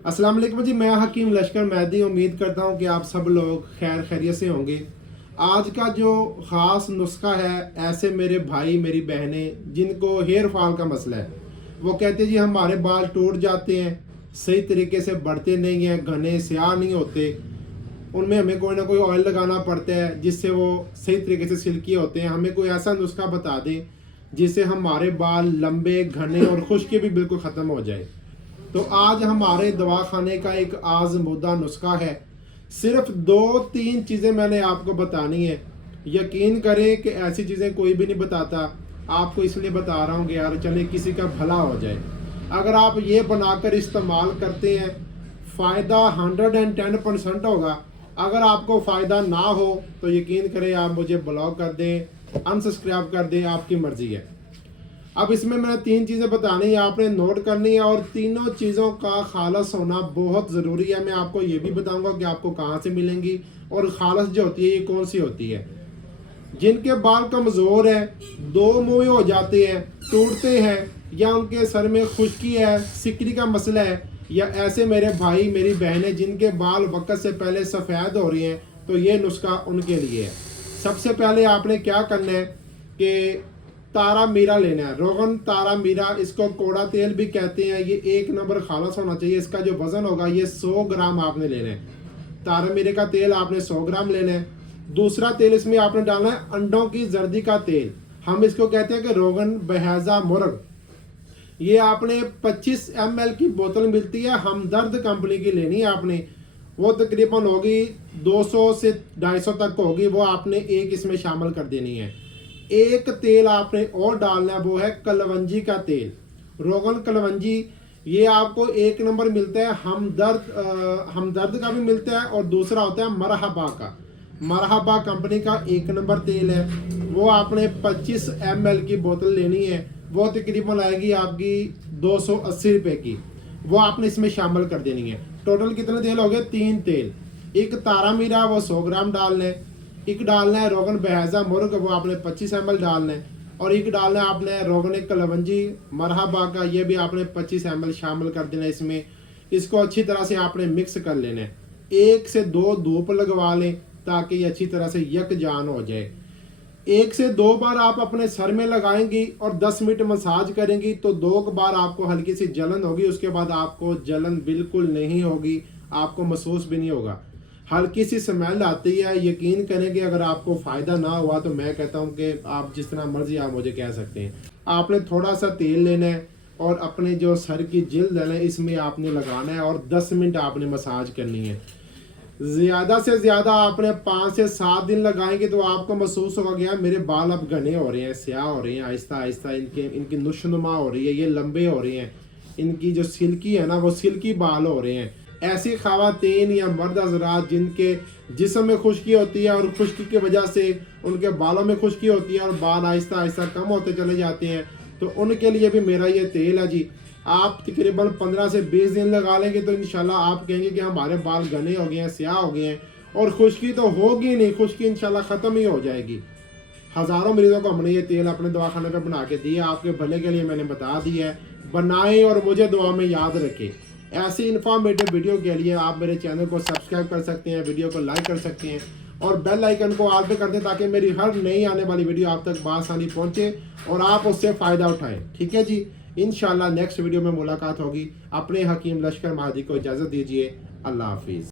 अस्सलाम वालेकुम जी, मैं हकीम लश्कर मेहदी उम्मीद करता हूँ कि आप सब लोग खैर खैरियत से होंगे। आज का जो ख़ास नुस्खा है, ऐसे मेरे भाई मेरी बहनें जिनको हेयर फॉल का मसला है, वो कहते हैं जी हमारे बाल टूट जाते हैं, सही तरीके से बढ़ते नहीं हैं, घने स्याह नहीं होते, उनमें हमें कोई ना कोई ऑयल लगाना पड़ता है जिससे वो सही तरीके से सिल्की होते हैं। हमें कोई ऐसा नुस्खा बता दें जिससे हमारे बाल लंबे घने और खुश्की भी बिल्कुल ख़त्म हो जाए। तो आज हमारे दवाखाने का एक आज़मूदा नुस्खा है। सिर्फ 2-3 चीज़ें मैंने आपको बतानी है। यकीन करें कि ऐसी चीज़ें कोई भी नहीं बताता, आपको इसलिए बता रहा हूँ कि यार चले किसी का भला हो जाए। अगर आप ये बनाकर इस्तेमाल करते हैं, फ़ायदा 110% होगा। अगर आपको फ़ायदा ना हो तो यकीन करें आप मुझे ब्लॉक कर दें, अनसब्सक्राइब कर दें, आपकी मर्ज़ी है। अब इसमें मैंने 3 चीज़ें बतानी है, आपने नोट करनी है और तीनों चीज़ों का खालस होना बहुत ज़रूरी है। मैं आपको ये भी बताऊंगा कि आपको कहाँ से मिलेंगी और खालस जो होती है ये कौन सी होती है। जिनके बाल कमज़ोर है, दो मुँहे हो जाते हैं, टूटते हैं, या उनके सर में खुश्की है, सिकरी का मसला है, या ऐसे मेरे भाई मेरी बहनें जिनके बाल वक्त से पहले सफ़ेद हो रहे हैं, तो ये नुस्खा उनके लिए है। सबसे पहले आपने क्या करना है कि तारा मीरा लेना है। रोगन तारा मीरा, इसको कोड़ा तेल भी कहते हैं। ये 1 नंबर खालस होना चाहिए। इसका जो वज़न होगा ये 100 ग्राम आपने लेना है। तारा मीरे का तेल आपने 100 ग्राम लेना है। दूसरा तेल इसमें आपने डालना है अंडों की जर्दी का तेल। हम इसको कहते हैं कि रोगन बहज़ा मुर्ग। ये आपने 25 ml की बोतल मिलती है, हमदर्द कंपनी की लेनी है आपने। वो तकरीबन होगी 200 से 250 तक होगी, वो आपने एक इसमें शामिल कर देनी है। एक तेल आपने और डालना है, वो है कलवंजी का तेल, रोगन कलवंजी। ये आपको 1 नंबर मिलता है, हमदर्द का भी मिलता है, और दूसरा होता है मरहबा का। मरहबा कंपनी का 1 नंबर तेल है, वो आपने 25 ml की बोतल लेनी है। वो तकरीबन आएगी आपकी 280 रुपये की, वो आपने इसमें शामिल कर देनी है। टोटल कितने तेल हो गए? 3 तेल। एक तारा मीरा वो 100 ग्राम डालना है, एक डालना है रोगन बहज़ा मुर्ग, वो आपने 25 ml डालना है, और एक डालना है आपने रोगन कलवंजी मरहबा का, ये भी आपने 25 ml शामिल कर देना है इसमें। इसको अच्छी तरह से आपने मिक्स कर लेना है। 1 से 2 धूप लगवा लें ताकि ये अच्छी तरह से यकजान हो जाए। 1 से 2 बार आप अपने सर में लगाएंगी और 10 मिनट मसाज करेंगी तो 2 बार आपको हल्की सी जलन होगी, उसके बाद आपको जलन बिल्कुल नहीं होगी, आपको महसूस भी नहीं होगा। हल्की सी स्मेल आती है। यकीन करें कि अगर आपको फ़ायदा ना हुआ तो मैं कहता हूं कि आप जिस तरह मर्जी आप मुझे कह सकते हैं। आपने थोड़ा सा तेल लेना है और अपने जो सर की जिल्द है ना इसमें आपने लगाना है और 10 मिनट आपने मसाज करनी है। ज़्यादा से ज़्यादा आपने 5 से 7 दिन लगाएंगे तो आपको महसूस होगा कि यार मेरे बाल अब घने हो रहे हैं, स्याह हो रहे हैं, आहिस्ता आहिस्ता इनकी नुशनुमा हो रही है, ये लंबे हो रहे हैं, इनकी जो सिल्की है ना वो सिल्की बाल हो रहे हैं। ऐसी ख़वातीन या मर्द हज़रात जिनके जिस्म में खुश्की होती है और खुश्की की वजह से उनके बालों में खुश्की होती है और बाल आहिस्ता आहिस्ता कम होते चले जाते हैं, तो उनके लिए भी मेरा ये तेल है जी। आप तकरीबन 15 से 20 दिन लगा लेंगे तो इंशाल्लाह आप कहेंगे कि हमारे बाल घने हो गए हैं, स्याह हो गए हैं, और खुश्की तो होगी नहीं, खुश्की इंशाल्लाह ख़त्म ही हो जाएगी। हज़ारों मरीजों को हमने ये तेल अपने दवाखाने पे बना के दिया, आपके भले के लिए मैंने बता दिया है। बनाएं और मुझे दुआ में याद रखें। ऐसी इन्फॉर्मेटिव वीडियो के लिए आप मेरे चैनल को सब्सक्राइब कर सकते हैं, वीडियो को लाइक कर सकते हैं, और बेल आइकन को ऑल पे कर दें ताकि मेरी हर नई आने वाली वीडियो आप तक बआसानी पहुंचे और आप उससे फ़ायदा उठाएं। ठीक है जी, इंशाल्लाह नेक्स्ट वीडियो में मुलाकात होगी। अपने हकीम लश्कर मेहदी को इजाज़त दीजिए। अल्लाह हाफिज़।